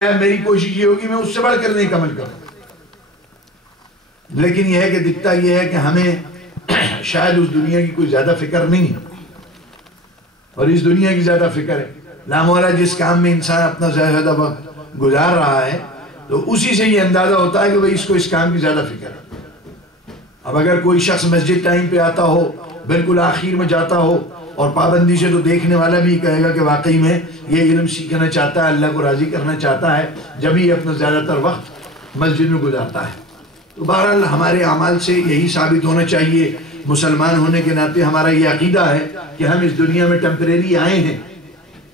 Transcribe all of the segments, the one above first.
میری کوشش یہ ہوگی میں اس سے بڑھ کر نیک عمل کروں، لیکن یہ ہے کہ دکھتا یہ ہے کہ ہمیں شاید اس دنیا کی کوئی زیادہ فکر نہیں ہے، اور اس دنیا کی زیادہ فکر ہے لامولا جس کام میں انسان اپنا زیادہ وقت گزار رہا ہے تو اسی سے یہ اندازہ ہوتا ہے کہ بھئی اس کو اس کام کی زیادہ فکر ہے۔ اب اگر کوئی شخص مسجد ٹائم پہ آتا ہو، بالکل آخر میں جاتا ہو اور پابندی سے، تو دیکھنے والا بھی کہے گا کہ واقعی میں یہ علم سیکھنا چاہتا ہے، اللہ کو راضی کرنا چاہتا ہے، جب ہی اپنا زیادہ تر وقت مسجد میں گزارتا ہے۔ تو بہرحال ہمارے اعمال سے یہی ثابت ہونا چاہیے، مسلمان ہونے کے ناطے ہمارا یہ عقیدہ ہے کہ ہم اس دنیا میں ٹیمپریری آئے ہیں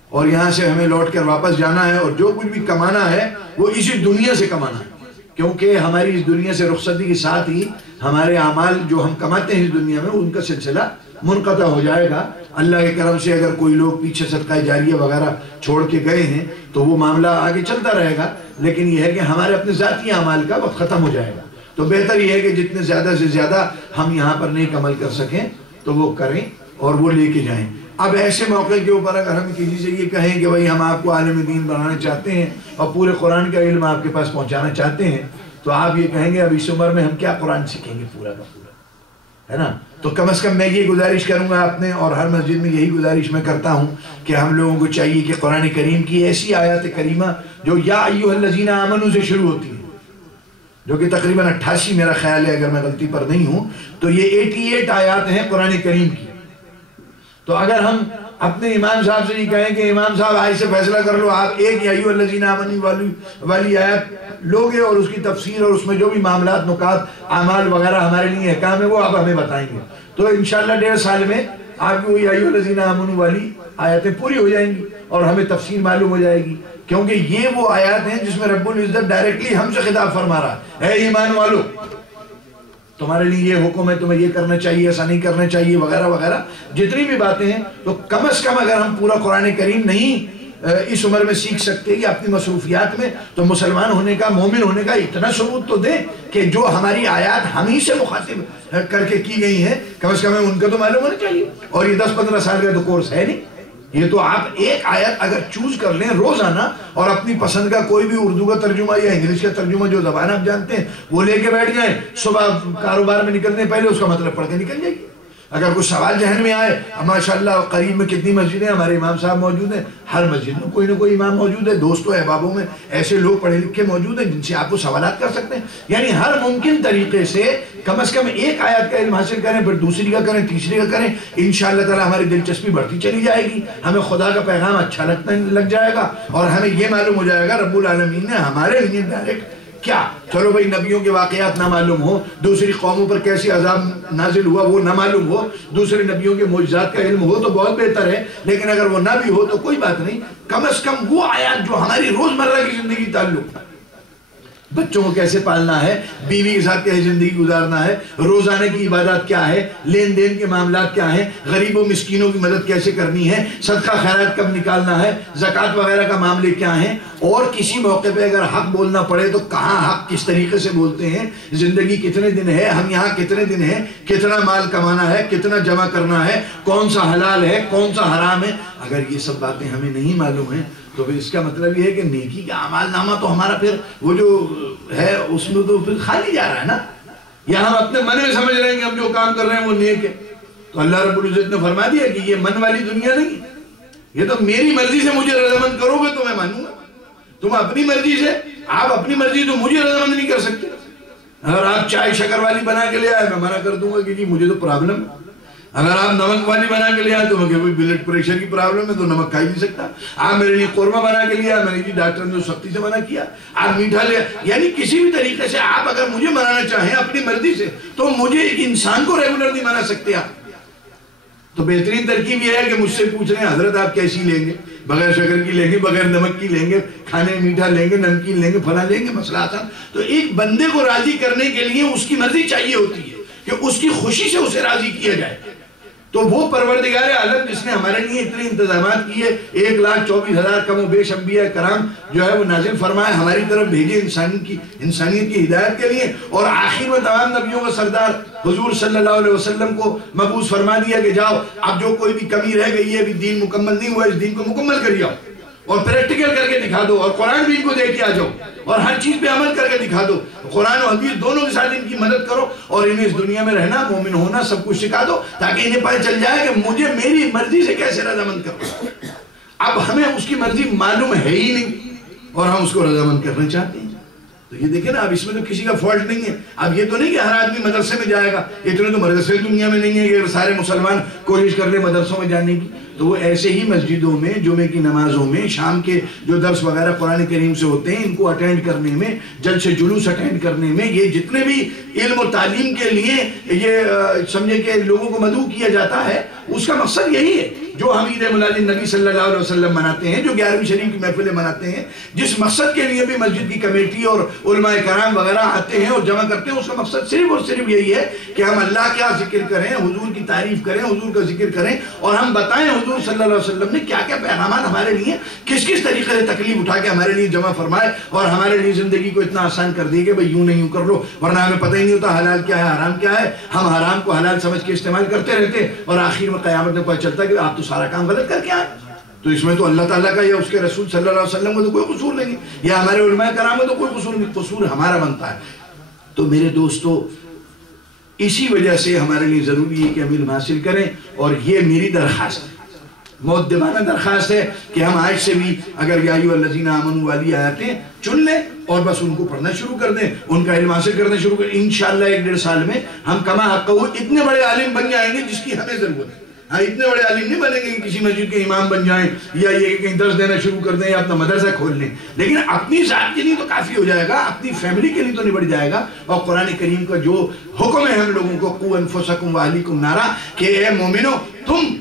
اور یہاں سے ہمیں لوٹ کر واپس جانا ہے، اور جو کچھ بھی کمانا ہے وہ اسی دنیا سے کمانا ہے، کیونکہ ہماری اس دنیا سے رخصتی کے ساتھ ہی ہمارے اعمال جو ہم کماتے ہیں اس دنیا میں ان کا سلسلہ منقطع ہو جائے گا۔ اللہ کے کرم سے اگر کوئی لوگ پیچھے صدقہ جاریہ وغیرہ چھوڑ کے گئے ہیں تو وہ معاملہ آگے چلتا رہے گا، لیکن یہ ہے کہ ہمارے اپنے ذاتی اعمال کا وقت ختم ہو جائے گا۔ تو بہتر یہ ہے کہ جتنے زیادہ سے زیادہ ہم یہاں پر نیک عمل کر سکیں تو وہ کریں اور وہ لے کے جائیں۔ اب ایسے موقع کے اوپر اگر ہم کسی سے یہ کہیں کہ بھئی ہم آپ کو عالم دین بنانا چاہتے ہیں اور پورے قرآن کا علم آپ کے پاس پہنچانا چاہتے ہیں، تو آپ یہ کہیں گے اب اس عمر میں ہم کیا قرآن سیکھیں گے پورا کا پورا، ہے نا؟ تو کم از کم میں یہ گزارش کروں گا اپنے، اور ہر مسجد میں یہی گزارش میں کرتا ہوں کہ ہم لوگوں کو چاہیے کہ قرآن کریم کی ایسی آیات کریمہ جو یا ایھا الذین آمنوا سے شروع ہوتی ہے، جو کہ تقریباً 88 میرا خیال ہے اگر میں غلطی پر نہیں ہوں، تو یہ 88 آیات ہیں قرآن کریم کی۔ تو اگر ہم اپنے امام صاحب سے یہ کہیں کہ امام صاحب آج سے فیصلہ کر لو، آپ ایک یا ایھا الذین آمنوا والی آیت لوگے اور اس کی تفسیر اور اس میں جو بھی معاملات، نکات، اعمال وغیرہ ہمارے لیے احکام ہے وہ آپ ہمیں بتائیں گے، تو انشاءاللہ 1.5 سال میں آپ کو یا ایھا الذین آمنوا والی آیتیں پوری ہو جائیں گی اور ہمیں تفسیر معلوم ہو جائے گی، کیونکہ یہ وہ آیات ہیں جس میں رب العزت ڈائریکٹلی ہم سے خطاب فرما رہا ہے، اے ایمان والو تمہارے لیے یہ حکم ہے، تمہیں یہ کرنا چاہیے، ایسا نہیں کرنا چاہیے وغیرہ وغیرہ جتنی بھی باتیں ہیں۔ تو کم از کم اگر ہم پورا قرآن کریم نہیں اس عمر میں سیکھ سکتے یا اپنی مصروفیات میں، تو مسلمان ہونے کا، مومن ہونے کا اتنا ثبوت تو دیں کہ جو ہماری آیات ہم ہی سے مخاطب کر کے کی گئی ہیں، کم از کم ان کا تو معلوم ہونا چاہیے۔ اور یہ 10-15 سال کا تو کورس ہے نہیں، یہ تو آپ ایک آیت اگر چوز کر لیں روزانہ اور اپنی پسند کا کوئی بھی اردو کا ترجمہ یا انگلش کا ترجمہ جو زبان آپ جانتے ہیں وہ لے کے بیٹھ جائیں، صبح کاروبار میں نکلنے پہلے اس کا مطلب پڑھ کے نکل جائے گی۔ اگر کوئی سوال ذہن میں آئے، ماشاءاللہ قریب میں کتنی مسجدیں ہمارے امام صاحب موجود ہیں، ہر مسجد میں کوئی نہ کوئی امام موجود ہے، دوستوں احبابوں میں ایسے لوگ پڑھے لکھے موجود ہیں جن سے آپ کو سوالات کر سکتے ہیں، یعنی ہر ممکن طریقے سے کم از کم ایک آیت کا علم حاصل کریں، پھر دوسری کا کریں، تیسری کا کریں، انشاءاللہ تعالی ہماری دلچسپی بڑھتی چلی جائے گی، ہمیں خدا کا پیغام اچھا لگ جائے گا، اور ہمیں یہ معلوم ہو جائے گا رب العالمین نے ہمارے لیے ڈائریکٹ کیا۔ چلو بھئی نبیوں کے واقعات نہ معلوم ہو، دوسری قوموں پر کیسے عذاب نازل ہوا وہ نہ معلوم ہو، دوسرے نبیوں کے معجزات کا علم ہو تو بہت بہتر ہے، لیکن اگر وہ نہ بھی ہو تو کوئی بات نہیں، کم از کم وہ آیات جو ہماری روزمرہ کی زندگی تعلق، بچوں کو کیسے پالنا ہے، بیوی کے ساتھ کیسے زندگی گزارنا ہے، روزانہ کی عبادات کیا ہے، لین دین کے معاملات کیا ہیں، غریبوں مسکینوں کی مدد کیسے کرنی ہے، صدقہ خیرات کب نکالنا ہے، زکوٰۃ وغیرہ کا معاملے کیا ہیں، اور کسی موقع پہ اگر حق بولنا پڑے تو کہاں حق کس طریقے سے بولتے ہیں، زندگی کتنے دن ہے، ہم یہاں کتنے دن ہیں، کتنا مال کمانا ہے، کتنا جمع کرنا ہے، کون سا حلال ہے، کون سا حرام ہے، اگر یہ سب باتیں ہمیں نہیں معلوم ہیں تو پھر اس کا مطلب یہ ہے کہ نیکی کا اعمال نامہ تو ہمارا پھر وہ جو ہے اس میں تو پھر خالی جا رہا ہے نا، یا ہم اپنے من میں سمجھ رہے ہیں کہ ہم جو کام کر رہے ہیں وہ نیک ہے۔ تو اللہ رب العزت نے فرما دیا کہ یہ من والی دنیا نہیں ہے، یہ تو میری مرضی سے مجھے رضامند کرو گے تو میں مانوں گا، تم اپنی مرضی سے، آپ اپنی مرضی تو مجھے رضامند نہیں کر سکتے۔ اگر آپ چائے شکر والی بنا کے لے آئے میں منع کر دوں گا کہ جی مجھے تو پرابلم ہے، اگر آپ نمک والی بنا کے لے آئے تو میں بلڈ پریشر کی پرابلم ہے تو نمک کھا ہی نہیں سکتا، آپ میرے لیے قورمہ بنا کے لے آئے، میں نے جی ڈاکٹر نے سختی سے منع کیا، آپ میٹھا لے آئے، یعنی کسی بھی طریقے سے آپ اگر مجھے منانا چاہیں اپنی مرضی سے تو مجھے ایک انسان کو ریگولر نہیں منا سکتے آپ۔ تو بہترین ترکیب یہ ہے کہ مجھ سے پوچھ رہے ہیں حضرت آپ کیسی لیں گے، بغیر شکر کی لیں گے، بغیر نمک کی لیں گے، کھانے میں میٹھا لیں گے، نمکین لیں گے، پھلا لیں گے، مسئلہ آسان۔ تو ایک بندے کو راضی کرنے کے لیے اس کی مرضی چاہیے ہوتی ہے کہ اس کی خوشی سے اسے راضی کیا جائے، تو وہ پروردگار عالم جس نے ہمارے لیے اتنے انتظامات کیے، 1,24,000 کم و بیش انبیاء کرام جو ہے وہ نازل فرمائے ہماری طرف بھیجے انسانیت کی ہدایت کے لیے، اور آخر میں تمام نبیوں کا سردار حضور صلی اللہ علیہ وسلم کو مبعوث فرما دیا کہ جاؤ اب جو کوئی بھی کمی رہ گئی ہے، ابھی دین مکمل نہیں ہوا، اس دین کو مکمل کر جاؤ۔ اور پریکٹیکل کر کے دکھا دو، اور قرآن بھی ان کو دے کے آ جاؤ، اور ہر چیز پہ عمل کر کے دکھا دو، قرآن و حدیث دونوں کے ساتھ ان کی مدد کرو، اور انہیں اس دنیا میں رہنا، مومن ہونا، سب کچھ سکھا دو، تاکہ انہیں پتہ چل جائے کہ مجھے میری مرضی سے کیسے رضامند کرو۔ اب ہمیں اس کی مرضی معلوم ہے ہی نہیں، اور ہم اس کو رضامند کرنا چاہتے ہیں۔ تو یہ دیکھیں نا، اب اس میں تو کسی کا فالٹ نہیں ہے۔ اب یہ تو نہیں کہ ہر آدمی مدرسے میں جائے گا، اتنے تو مدرسے دنیا میں نہیں ہے کہ سارے مسلمان کوشش کر لیں مدرسوں میں جانے کی۔ تو وہ ایسے ہی مسجدوں میں، جمعے کی نمازوں میں، شام کے جو درس وغیرہ قرآن کریم سے ہوتے ہیں، ان کو اٹینڈ کرنے میں، جلسے جلوس اٹینڈ کرنے میں، یہ جتنے بھی علم و تعلیم کے لیے یہ سمجھے کہ لوگوں کو مدعو کیا جاتا ہے، اس کا مقصد یہی ہے۔ جو ہم عید میلاد النبی صلی اللہ علیہ وسلم مناتے ہیں، جو 11ویں شریف کی محفلیں مناتے ہیں، جس مقصد کے لیے بھی مسجد کی کمیٹی اور علماء کرام وغیرہ آتے ہیں اور جمع کرتے ہیں، اس کا مقصد صرف اور صرف یہی ہے کہ ہم اللہ کا ذکر کریں، حضور کی تعریف کریں، حضور کا ذکر کریں، اور ہم بتائیں حضور صلی اللہ علیہ وسلم نے کیا کیا پیغامات ہمارے لیے کس کس طریقے سے تکلیف اٹھا کے ہمارے لیے جمع فرمائے، اور ہمارے لیے زندگی کو اتنا آسان کر دیے کہ بھئی یوں نہیں یوں کر لو، ورنہ ہمیں پتہ ہی نہیں ہوتا حلال کیا ہے حرام کیا ہے، ہم حرام کو حلال سمجھ کے استعمال کرتے رہتے، اور آخر میں قیامت میں پتہ چلتا ہے کہ آپ تو سارا کام غلط کر کے آئے۔ تو اس میں تو اللہ تعالیٰ کا یا اس کے رسول صلی اللہ علیہ وسلم کو تو کوئی قصور نہیں، یا ہمارے علماء کرام کو تو کوئی قصور نہیں، قصور ہمارا بنتا ہے۔ تو میرے دوستو، اسی وجہ سے ہمارے لیے ضروری ہے کہ ہم علم حاصل کریں، اور یہ میری درخواست ہے، مؤدبانہ درخواست ہے کہ ہم آج سے بھی اگر یا ایھا الذین آمنوا والی آیاتیں چن لیں اور بس ان کو پڑھنا شروع کر دیں، ان کا علم حاصل کرنا شروع کریں، انشاءاللہ 1-1.5 سال میں ہم کما حقہ اتنے بڑے عالم بن جائیں گے جس کی ہمیں ضرورت ہے۔ ہاں، اتنے بڑے عالم نہیں بنیں گے کہ کسی مسجد کے امام بن جائیں، یا یہ کہیں درس دینا شروع کر دیں یا اپنا مدرسہ کھول لیں، لیکن اپنی ذات کے لیے تو کافی ہو جائے گا، اپنی فیملی کے لیے تو نبڑ جائے گا۔ اور قرآن کریم کا جو حکم ہے ہم لوگوں کو، قُوا أَنفُسَكُمْ وَأَهْلِيكُمْ نَارًا، کہ اے مومنو تم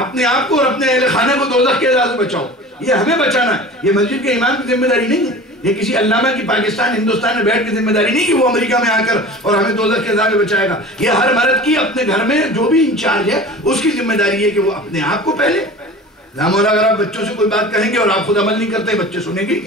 اپنے آپ کو اور اپنے اہل خانہ کو دوزخ کے عذاب سے بچاؤ، یہ ہمیں بچانا ہے، یہ مسجد کے امام کی ذمہ داری نہیں ہے، یہ کسی علامہ کی پاکستان ہندوستان میں بیٹھ کے ذمہ داری نہیں کہ وہ امریکہ میں آ کر اور ہمیں دوزخ کے عذاب سے بچائے گا۔ یہ ہر مرد کی اپنے گھر میں جو بھی انچارج ہے اس کی ذمہ داری ہے کہ وہ اپنے آپ کو پہلے مولا، اگر آپ بچوں سے کوئی بات کہیں گے اور آپ خود عمل نہیں کرتے، بچے سنیں گے،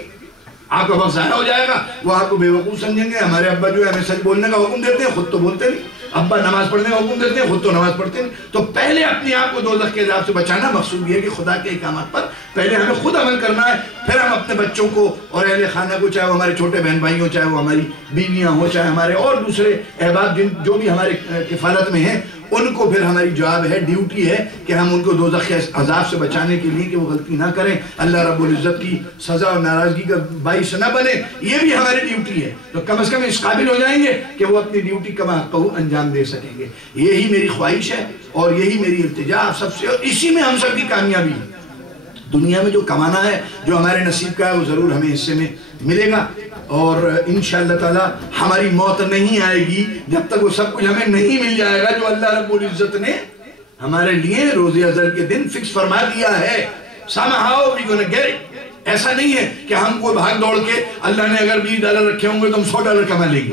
آپ کا وقت ضائع ہو جائے گا، وہ آپ کو بے وقوف سمجھیں گے۔ ہمارے ابا جو ہے ہمیں سچ بولنے کا حکم دیتے ہیں، خود تو بولتے نہیں، ابا نماز پڑھنے کا حکم دیتے ہیں، خود تو نماز پڑھتے نہیں۔ تو پہلے اپنے آپ کو دوزخ کے عذاب سے بچانا مقصود یہ ہے کہ خدا کے احکامات پر پہلے ہمیں خود عمل کرنا ہے، پھر ہم اپنے بچوں کو اور اہل خانہ کو، چاہے وہ ہمارے چھوٹے بہن بھائی ہوں، چاہے وہ ہماری بیویاں ہوں، چاہے ہمارے اور دوسرے احباب جو بھی ہمارے کفالت میں ہیں، ان کو پھر ہماری جواب ہے، ڈیوٹی ہے کہ ہم ان کو دوزخ کے عذاب سے بچانے کے لیے کہ وہ غلطی نہ کریں، اللہ رب العزت کی سزا اور ناراضگی کا باعث نہ بنے، یہ بھی ہماری ڈیوٹی ہے۔ تو کم از کم اس قابل ہو جائیں گے کہ وہ اپنی ڈیوٹی کما حقہ انجام دے سکیں گے۔ یہی میری خواہش ہے اور یہی میری التجا آپ سب سے، اور اسی میں ہم سب کی کامیابی ہے۔ دنیا میں جو کمانا ہے، جو ہمارے نصیب کا ہے، وہ ضرور ہمیں حصے میں ملے گا، اور انشاءاللہ تعالی ہماری موت نہیں آئے گی جب تک وہ سب کچھ ہمیں نہیں مل جائے گا جو اللہ رب العزت نے ہمارے لیے روز ازل کے دن فکس فرما دیا ہے۔ somehow we gonna get it۔ ایسا نہیں ہے کہ ہم کوئی بھاگ دوڑ کے اللہ نے اگر $20 رکھے ہوں گے تو ہم $100 کما لیں گے،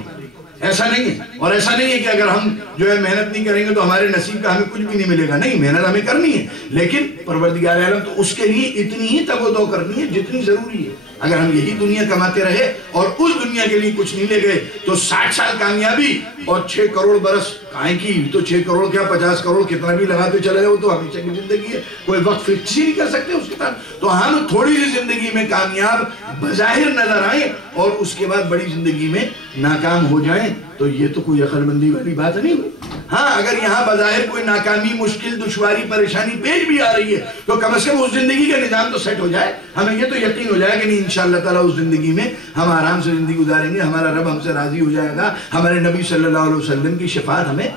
ایسا نہیں ہے۔ اور ایسا نہیں ہے کہ اگر ہم جو ہے محنت نہیں کریں گے تو ہمارے نصیب کا ہمیں کچھ بھی نہیں ملے گا، نہیں، محنت ہمیں کرنی ہے، لیکن پروردگار عالم تو اس کے لیے اتنی ہی تگ و دو کرنی ہے جتنی ضروری ہے۔ اگر ہم یہی دنیا کماتے رہے اور اس دنیا کے لیے کچھ نہیں لے گئے تو 60 سال کامیابی اور 6 کروڑ برس کائیں کی، تو 6 کروڑ کیا 50 کروڑ کتنا بھی لگاتے چلے گئے، وہ تو ہمیشہ کی زندگی ہے، کوئی وقت فکس ہی نہیں کر سکتے اس کے ساتھ۔ تو ہم تھوڑی سی زندگی میں کامیاب بظاہر نظر آئیں اور اس کے بعد بڑی زندگی میں ناکام ہو جائیں، تو یہ تو کوئی عقل مندی والی بات نہیں ہوئی۔ ہاں، اگر یہاں بظاہر کوئی ناکامی، مشکل، دشواری، پریشانی پیش بھی آ رہی ہے تو کم از کم اس زندگی کا نظام تو سیٹ ہو جائے، ہمیں یہ تو یقین ہو جائے کہ نہیں انشاءاللہ تعالیٰ اس زندگی میں ہم آرام سے زندگی گزاریں گے، ہمارا رب ہم سے راضی ہو جائے گا، ہمارے نبی صلی اللہ علیہ وسلم کی شفاعت ہمیں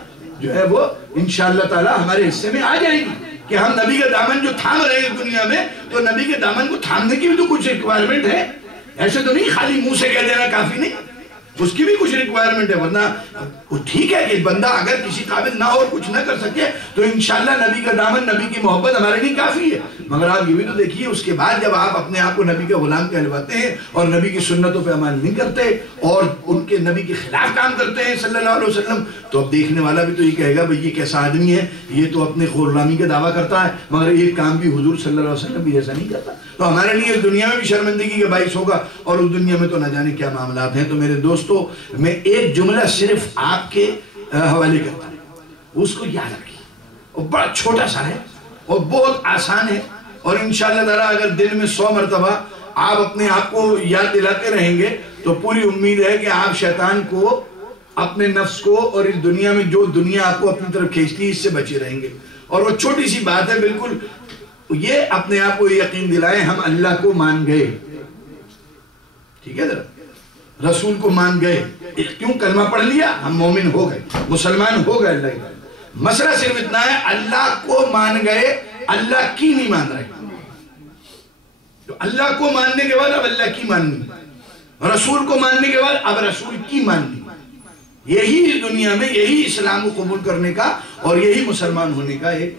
جو ہے وہ انشاءاللہ تعالیٰ ہمارے حصے میں آ جائے گی کہ ہم نبی کا دامن جو تھام رہے ہیں دنیا میں، تو نبی کے دامن کو تھامنے کی بھی تو کچھ ریکوائرمنٹ ہے، ایسے تو نہیں خالی منہ سے کہہ دینا کافی نہیں، اس کی بھی کچھ ریکوائرمنٹ ہے، ورنہ ٹھیک ہے کہ بندہ اگر کسی قابل نہ ہو اور کچھ نہ کر سکے تو انشاءاللہ نبی کا دامن، نبی کی محبت ہمارے لیے کافی ہے۔ مگر آپ یہ بھی تو دیکھیے، اس کے بعد جب آپ اپنے آپ کو نبی کے غلام کہلواتے ہیں اور نبی کی سنتوں پہ عمل نہیں کرتے اور ان کے نبی کے خلاف کام کرتے ہیں صلی اللہ علیہ وسلم، تو اب دیکھنے والا بھی تو یہ کہے گا بھئی یہ کیسا آدمی ہے، یہ تو اپنے غلامی کا دعویٰ کرتا ہے مگر ایک کام بھی حضور صلی اللہ علیہ وسلم بھی ایسا نہیں کرتا۔ تو ہمارے لیے اس دنیا میں بھی شرمندگی کا باعث ہوگا اور اس دنیا میں تو نہ جانے کیا معاملات ہیں۔ تو میرے دوستو، میں ایک جملہ صرف آپ کے حوالے کرتا ہوں، اس کو یاد رکھیے، اور بڑا چھوٹا سا ہے اور بہت آسان ہے اور انشاءاللہ تعالیٰ اگر دن میں 100 مرتبہ آپ اپنے آپ کو یاد دلاتے رہیں گے تو پوری امید ہے کہ آپ شیطان کو، اپنے نفس کو اور اس دنیا میں جو دنیا آپ کو اپنی طرف کھینچتی ہے اس سے بچے رہیں گے۔ اور وہ چھوٹی سی بات ہے، بالکل یہ اپنے آپ کو یقین دلائیں ہم اللہ کو مان گئے، ٹھیک ہے ذرا، رسول کو مان گئے، کیوں کلمہ پڑھ لیا ہم مومن ہو گئے، مسلمان ہو گئے اللہ کی۔ مسئلہ صرف اتنا ہے اللہ کو مان گئے، اللہ کی نہیں مان رہے۔ تو اللہ کو ماننے کے بعد اب اللہ کی ماننی، رسول کو ماننے کے بعد اب رسول کی ماننی، یہی دنیا میں یہی اسلام کو قبول کرنے کا اور یہی مسلمان ہونے کا ایک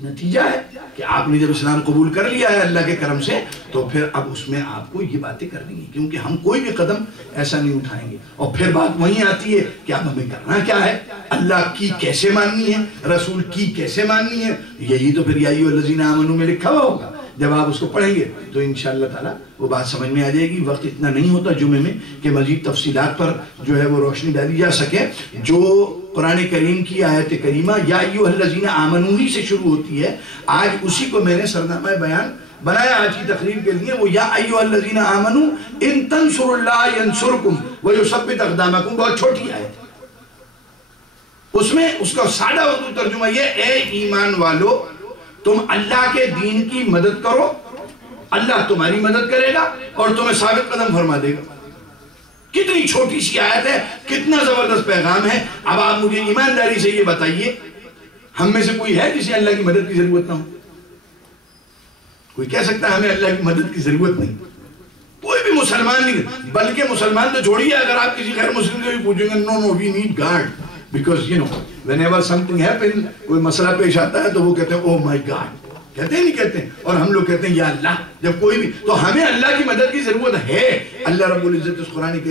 نتیجہ ہے کہ آپ نے جب اسلام قبول کر لیا ہے اللہ کے کرم سے تو پھر اب اس میں آپ کو یہ باتیں کرنی ہیں، کیونکہ ہم کوئی بھی قدم ایسا نہیں اٹھائیں گے۔ اور پھر بات وہیں آتی ہے کہ اب ہمیں کرنا کیا ہے، اللہ کی کیسے ماننی ہے، رسول کی کیسے ماننی ہے، یہی تو پھر یا ایھا الذین آمنوا میں لکھا ہوا ہوگا۔ جب آپ اس کو پڑھیں گے تو انشاءاللہ تعالیٰ وہ بات سمجھ میں آ جائے گی۔ وقت اتنا نہیں ہوتا جمعے میں کہ مزید تفصیلات پر جو ہے وہ روشنی ڈالی جا سکے۔ جو قرآن کریم کی آیت کریمہ یا ایھا الذین آمنوا ہی سے شروع ہوتی ہے، آج اسی کو میں نے سرنامہ بیان بنایا آج کی تقریر کے لیے، وہ یا ایھا الذین آمنوا ان تنصروا اللہ ینصرکم ویثبت اقدامکم، بہت چھوٹی آیت ہے۔ اس میں اس کا سادہ اردو ترجمہ یہ، اے ایمان والو تم اللہ کے دین کی مدد کرو، اللہ تمہاری مدد کرے گا اور تمہیں ثابت قدم فرما دے گا۔ کتنی چھوٹی سی آیت ہے، کتنا زبردست پیغام ہے۔ اب آپ مجھے ایمانداری سے یہ بتائیے، ہم میں سے کوئی ہے جسے اللہ کی مدد کی ضرورت نہ ہو؟ کوئی کہہ سکتا ہے ہمیں اللہ کی مدد کی ضرورت نہیں؟ کوئی بھی مسلمان نہیں، بلکہ مسلمان تو چھوڑیے، اگر آپ کسی غیر مسلم کو بھی پوچھیں گے no no we need God, because you know whenever something happens، کوئی مسئلہ پیش آتا ہے تو وہ کہتے ہیں او مائی گاڈ، کہتے ہیں نہیں کہتے ہیں، اور ہم لوگ کہتے ہیں یا اللہ۔ جب کوئی بھی، تو ہمیں اللہ کی مدد کی ضرورت ہے۔ اللہ رب العزت اس قرآن کے